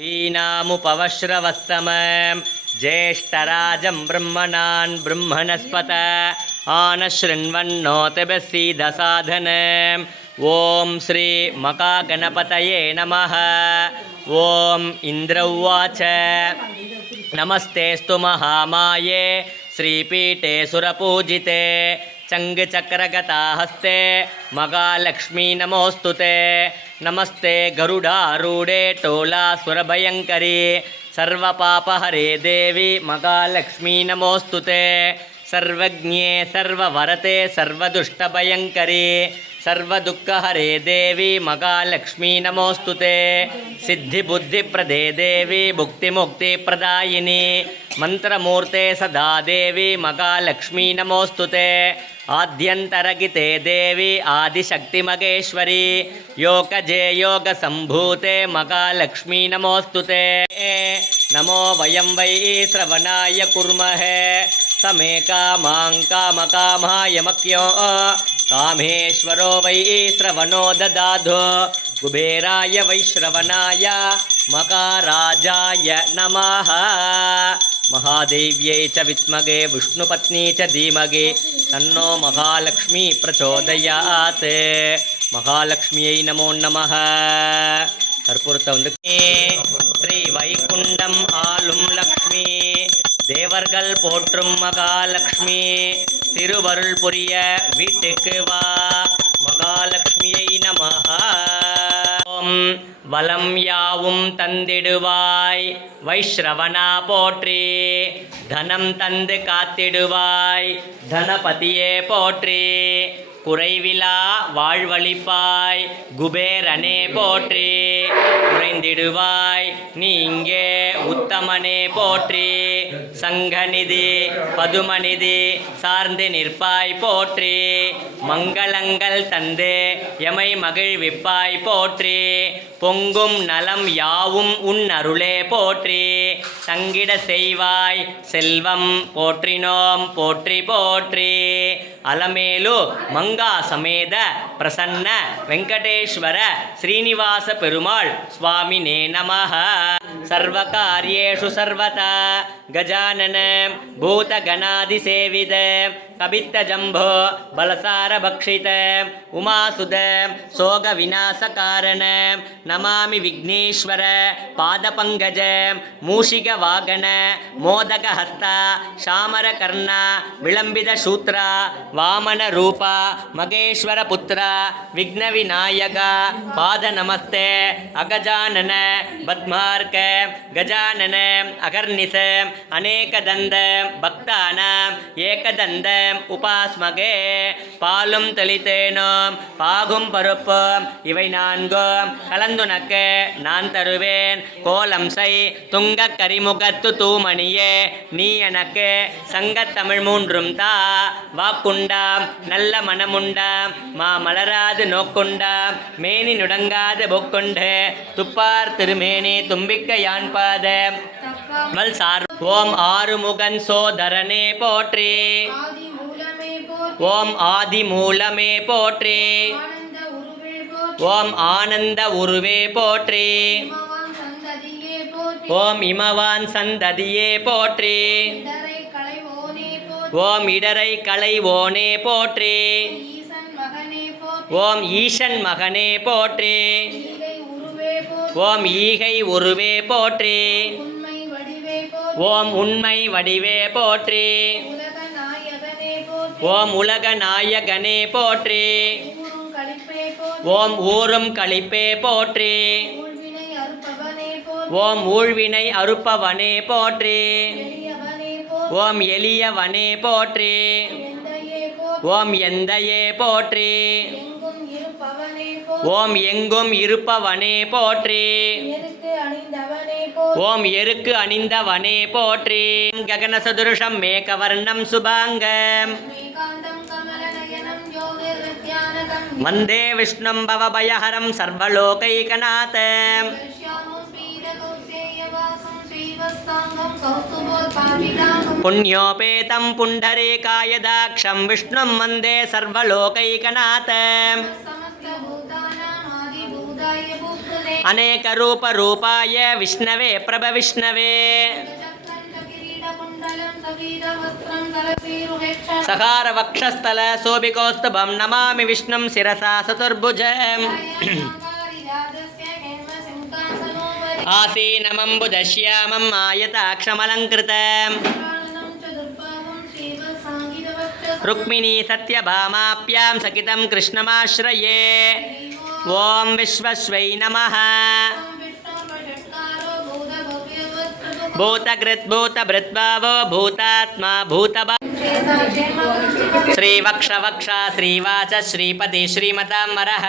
ीनामुपवश्रवस्तमं ज्येष्ठराजं ब्रह्मणान् ब्रह्मणस्पत आनशृण्वन्नोतिभिस्सीदसाधनम् ॐ श्री मकागणपतये नमः। ॐ इन्द्र उवाच नमस्तेस्तु महामाये श्रीपीठे सुरपूजिते चङ्गचक्रगता हस्ते महालक्ष्मी नमोऽस्तुते। नमस्ते गरुडारूढे टोलासुरभयङ्करी सर्वपापहरे देवी महालक्ष्मी नमोऽस्तुते। सर्वज्ञे सर्ववरते सर्वदुष्टभयङ्करी सर्वदुःखहरे देवी महालक्ष्मी नमोऽस्तुते। सिद्धिबुद्धिप्रदे देवी भुक्तिमुक्तिप्रदायिनी मंत्रमूर्ते सदा देवी महालक्ष्मी नमोऽस्तुते। आद्यन्तरगिते देवी आदिशक्तिमगेश्वरी योगजे योगसम्भूते महालक्ष्मी नमोऽस्तुते। नमो वयं वै श्रवणाय कुर्महे समे कामां कामकामाय मह्यो कामेश्वरो वै श्रवणो ददातु कुबेराय वैश्रवणाय मकाराजाय नमः। महादेव्यै च विद्महे विष्णुपत्नी च धीमहि तन्नो महालक्ष्मी प्रचोदयात्। महालक्ष्म्यै नमो नमः। कर्पूरத்தை வந்து ஸ்ரீ வைகுண்டம் ஆளும் லக்ஷ்மி தேவர்கள் போற்றும் மகாலட்சுமி திருவருள் புரிய வீட்டுக்கு வா மகாலட்சுமியை நமஹ। ஓம் வலம் யாவும் தந்திடுவாய் வைஷ்ரவணா போற்றி தனம் தந்து காத்திடுவாய் தனபதியே போற்றி குறைவிலா வாழ்வழிப்பாய் குபேரனே போற்றி குறைந்திடுவாய் நீங்கே உத்தமனே போற்றி சங்கநிதி பதுமநிதி சார்ந்து நிற்பாய் போற்றி மங்களங்கள் தந்து எமை மகிழ்விப்பாய் போற்றி பொங்கும் நலம் யாவும் உன் அருளே போற்றி தங்கிட செய்வாய் செல்வம் போற்றினோம் போற்றி போற்றி அலமேலு மங்கா சமேத பிரசன்ன வெங்கடேஸ்வர ஸ்ரீனிவாச பெருமாள் சுவாமினே நமஹ। सर्वकार्येषु सर्वथा गजानन भूतगणाधिसेवित कवित्तजम्भो बलसारभक्षित उमासुत शोकविनाशकारण नमामि विघ्नेश्वर पादपङ्कज मूषिकवाहन मोदकहस्त शामरकर्ण विलम्बितशूत्र वामनरूप महेश्वरपुत्र विघ्नविनायक पादनमस्ते अगजानन पद्मार्क गजानन अगर्निश अनेकदन्त भक्तानां एकदन्त उपास्मगे பாலும் தெளித்தேனும் பாகும் பருப்பும் இவை நான்கும் கலந்துனக்கு நான் தருவேன் கோலம் செய் துங்க கரிமுகத்து தூமணியே நீ எனக்கு சங்கத்தமிழ் மூன்றும் தா வாக்குண்டாம் நல்ல மனமுண்டாம் மா மலராது நோக்குண்டாம் மேனி நுடங்காது பொக்குண்டு துப்பார் திருமேனி தும்பிக்க யான் பாத மல் சார் ஓம் ஆறுமுகன் சோதரனே போற்றி ஓம் ஆதி மூலமே போற்றி ஓம் ஆனந்த உருவே போற்றி ஓம் இமவான் சந்ததியே போற்றி ஓம் இடரை களைவோனே போற்றி ஓம் ஈசன் மகனே போற்றி ஓம் ஈகை உருவே போற்றி ஓம் உண்மை வடிவே போற்றி ஓம் உலக நாயகனே போற்றி ஓம் ஊரும் களிப்பே போற்றி ஓம் ஊழ்வினை அறுப்பவனே போற்றி ஓம் எளியவனே போற்றி ஓம் எந்தையே போற்றி ஓம் எங்கும் இருப்பவனே போற்றி ஓம் எருக்கு அணிந்தவனே போற்றி ககன சதுருஷம் மேகவர்ணம் சுபாங்கம் வந்தே விஷ்ணும் பவபயஹரம் சர்வலோகைகநாதம் पुण्योपेतं पुण्डरीकायदाक्षं विष्णुं वन्दे सर्वलोकैकनाथं అనేక రూప రూపాయ విష్ణవే ప్రభ విష్ణవే సహార వక్షస్థల శోభికోస్తభం నమామి విష్ణుం శిరసా చతుర్భుజం ఆసీనమంబుదశ్యామం ఆయతాక్షమలంకృతం రుక్మిణీ సత్యభామాప్యాం సకితం కృష్ణమాశ్రయే ఓం విశ్వస్వై నమః భూతకృద్భూతభృద్భావో భూతాత్మా భూతభా శ్రీవక్షవక్ష శ్రీవాచ శ్రీపతి శ్రీమతాంబరః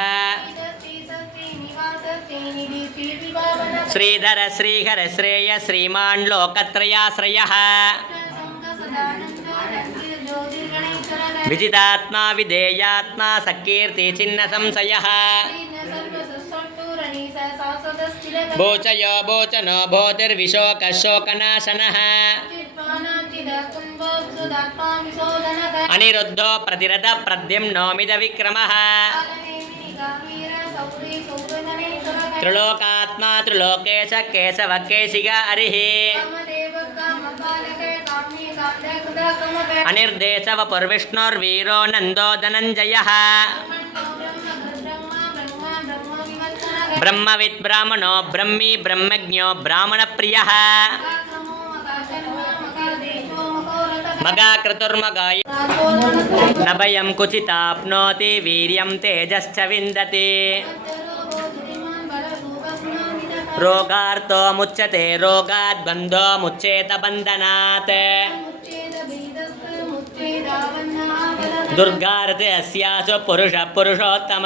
శ్రీధర శ్రీహర శ్రేయ శ్రీమాన్ లోకత్రయాశ్రయః విజితాత్మా విధేయాత్మా సకీర్తి చిన్న సంశయః భోచయో భోచనో భోతిర్విశోకశోకనాశనః అనిరుద్ధో ప్రతిరథ ప్రద్యుమ్నోమిద విక్రమః త్రిలోకాత్మా త్రిలోకేశ కేశవ కేశిగా హరిః అనిర్దేశవ పుర్విష్ణుర్వీరో నందో ధనంజయః బ్రహ్మవిద్ బ్రాహ్మణో బ్రహ్మీ బ్రహ్మజ్ఞో బ్రాహ్మణప్రియః మగాక్రతుర్మగాయ నభయం కుచితాప్నోతి వీర్యం తేజశ్చ విందతి రోగార్తో ముచ్యతే రోగాద్ బంధో ముచ్చేత బంధనాత్ దుర్గార్తే అస్యాసు పురుష పురుషోత్తమ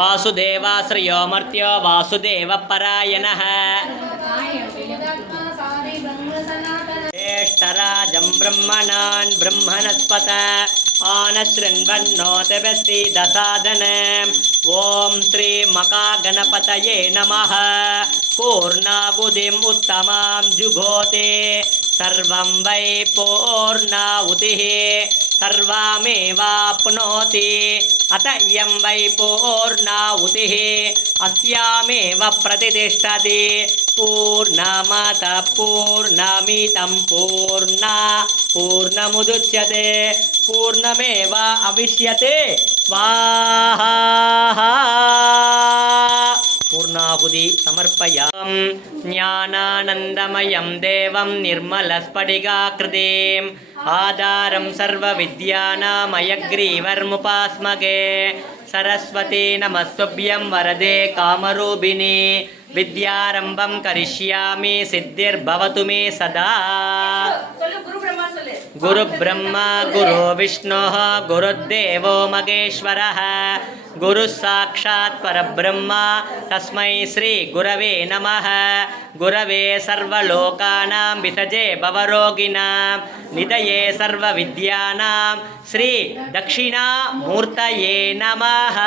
వాసుదేవాశ్రయో మర్త్యో వాసుదేవ పరాయణః జ్యేష్ఠరాజం బ్రహ్మణాన్ బ్రహ్మణస్పత ఆనశృణ్వన్నోతివస్తిదసాదనం ఓం శ్రీ మకాగణపతయే నమః పూర్ణాగుదిం ఉత్తమాం జుఘోతే సర్వం వై పూర్ణాహుతిః సర్వమేవాప్నోతి అత ఇయం వై పూర్ణాహుతిః అస్యామేవ ప్రతిష్ఠతి పూర్ణమత పూర్ణమిదం పూర్ణముదుచ్యతే పూర్ణమేవ అవిష్యతే స్వాహా పూర్ణాహుతి సమర్పయాం జ్ఞానానందమయం దేవం నిర్మలస్ఫటికాకృతిం ఆధారం సర్వవిద్యానామయగ్రీవర్ముపాస్మగే సరస్వతీ నమస్తుభ్యం వరదే కామరూపిణి విద్యారంభం కరిష్యామి సిద్ధిర్భవతు మే సదా గురు బ్రహ్మ గురు విష్ణు గురుదేవో మహేశ్వరః గురు సాక్షాత్ పరబ్రహ్మ తస్మై శ్రీ గురవే నమః గురవే సర్వలోకానాం విసజే భవరోగిణాం నిధయే సర్వవిద్యానాం శ్రీ దక్షిణామూర్తయే నమః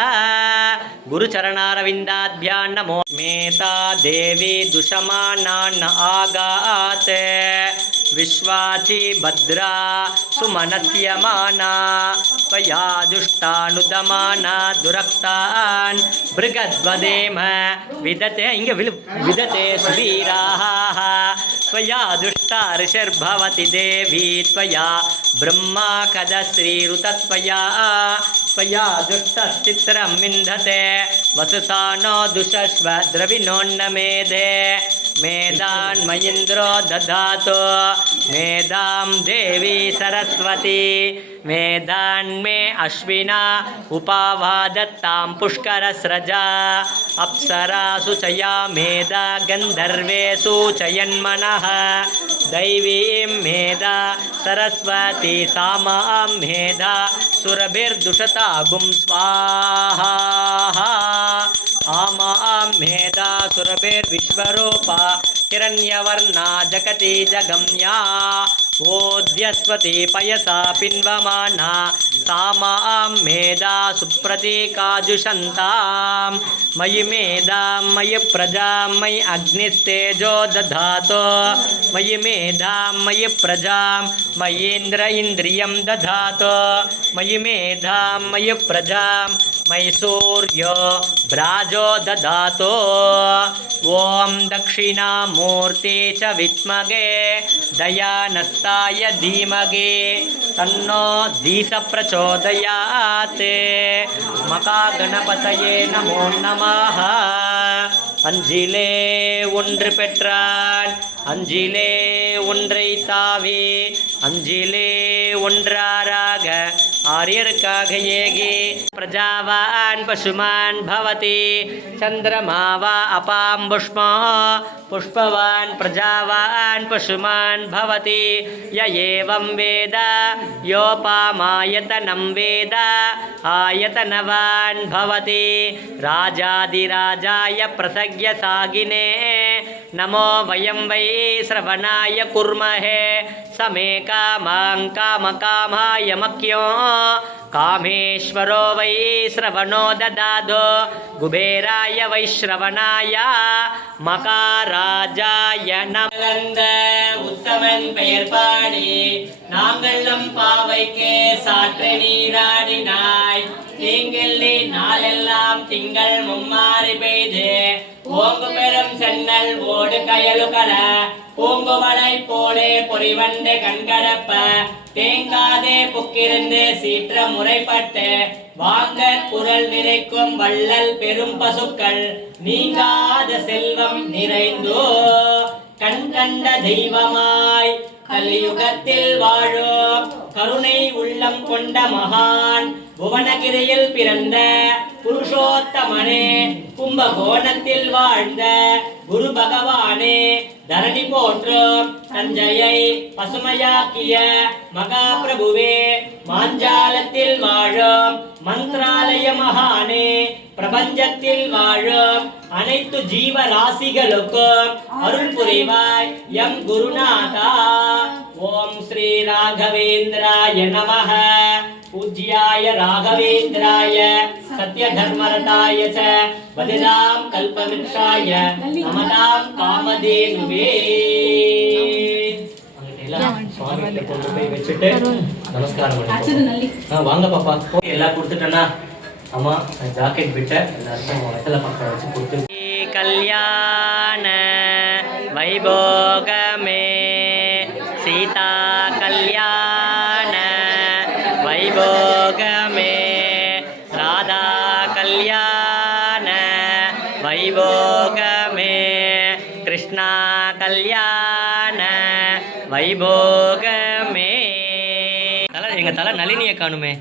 గురుచరణారవిందాభ్యాం నమో మేతా దేవి దుషమానాన్న ఆగాత్ విశ్వాచి భద్రా సుమనస్యమానా త్వయా దుష్టానుదమానా దురక్తాన్ భృగద్వదేమ విదతే విదతే సువీరాః త్వయా దుష్టా ఋషిర్భవతి దేవి త్వయా బ్రహ్మా కదశ్రీరుతత్వయా త్వయా దుష్టశ్చిత్రం వింధతే వసుసానో దుషశ్వ ద్రవిణోన్నమేధే మేధాన్మయింద్రో దధాతు మేధాం దేవి సరస్వతి మేధాన్మే అశ్వినా ఉపావాదత్తాం పుష్కరస్రజా అప్సరాసు చయా మేధా గంధర్వేషు చయన్మనః దైవీం మేధా సరస్వతి సామాం మేధా సురభిర్దుషతాగుం స్వాహా ఆమాం మేధా సురభిర్విశ్వరూపా హిరణ్యవర్ణా జగతి జగమ్యా ஓத்யஸ்வதி பயசா பின்வமானா சாமாம் மேதா சுப்ரதீகாஜுஷந்தாம் மயி மேதாம் மயி பிரஜாம் மயி அக்னிஸ்தேஜோ ததாதோ மயி மேதாம் மயி பிரஜாம் மயீந்திர இந்திரியம் ததாதோ மயி மேதாம் மயி பிரஜாம் मयि सूर्यो ब्राजो ददातो ॐ दक्षिणामूर्ति च विद्महे दयानस्ताय धीमहि तन्नो धीस प्रचोदयात् மகாகணபதயே நமோ நமः அஞ்சிலே ஒன்று பெற்றான் அஞ்சிலே ஒன்றை தாவி அஞ்சிலே ஒன்றாராக ஆரியருக்காக ஏகி பிரஜாவான் பசுமான் பவதி சந்திரமாவா அபாம் புஷ்மா புஷ்பவான் பிரஜாவான் பசுமான் பவதி ய ஏவம் வேத யோபாமாயதனம் வேத ஆயதனவான் பவதி ராஜாதிராஜாய பிரசக்ய சாகினே நமோ வயம் வை ஸ்ரவணாய குர்மஹே சமே காமாங் காமகாமாய மக்யோ காமேஸ்வரோ வை ஸ்ரவணோ ததாதோ குபேராய வைஸ்ரவணாய மகாராஜாய நமந்த உத்தமன் பெயர் பாடி நாங்கள் நம் பாவைக்கே சாற்று நீராடினாய் தீங்கில்லி நாளெல்லாம் திங்கள் மும்மாறி பெய்து ஓங்கு பெரும் சென்னல் ஓடு கயலுகல பூங்குவளை போலே பொறிவண்டு கண்கடப்ப தேங்காதே புக்கிருந்து சீற்ற முறைப்பட்டு வாங்க குரல் நிறைக்கும் வள்ளல் பெரும் பசுக்கள் நீங்காத செல்வம் நிறைந்தோ கண் கண்ட தெய்வமாய் கலியுகத்தில் வாழும் கருணை உள்ளம் கொண்ட மகான் புவனகிரியில் பிறந்த புருஷோத்தமனே கும்பகோணத்தில் வாழ்ந்த குரு பகவானே தரணி போற்றும் தஞ்சையை பசுமையாக்கிய மகாபிரபுவே மாஞ்சாலத்தில் வாழும் மந்திராலய மகானே பிரபஞ்சத்தில் வாழும் அனைத்து ஜீவராசிகளுக்கும் அருள் புரிவாய் எம் குருநாதா. ஓம் ஸ்ரீ ராகவேந்திராய நமஹ. பூஜ்யாய ராகவேந்திராய சத்ய தர்மரதாய ச வதிராம் கல்பவிருஷாய நமதாம் காமதேனுவே. சுவாமி கொண்டு போய் வச்சுட்டு நமஸ்காரம் பண்ணுங்க. வாங்க பாப்பா. எல்லாம் கொடுத்துட்டேன்னா அம்மா ஜாக்கெட் விட்ட எல்லாருக்கும் வெத்தலை பக்கம் வச்சு கொடுத்து கல்யாண வைபோகமே சீதா கல்யாண வைபோகமே ராதா கல்யாண வைபோகமே கிருஷ்ணா கல்யாண வைபோகமே. எங்க தலை நளினியை காணுமே.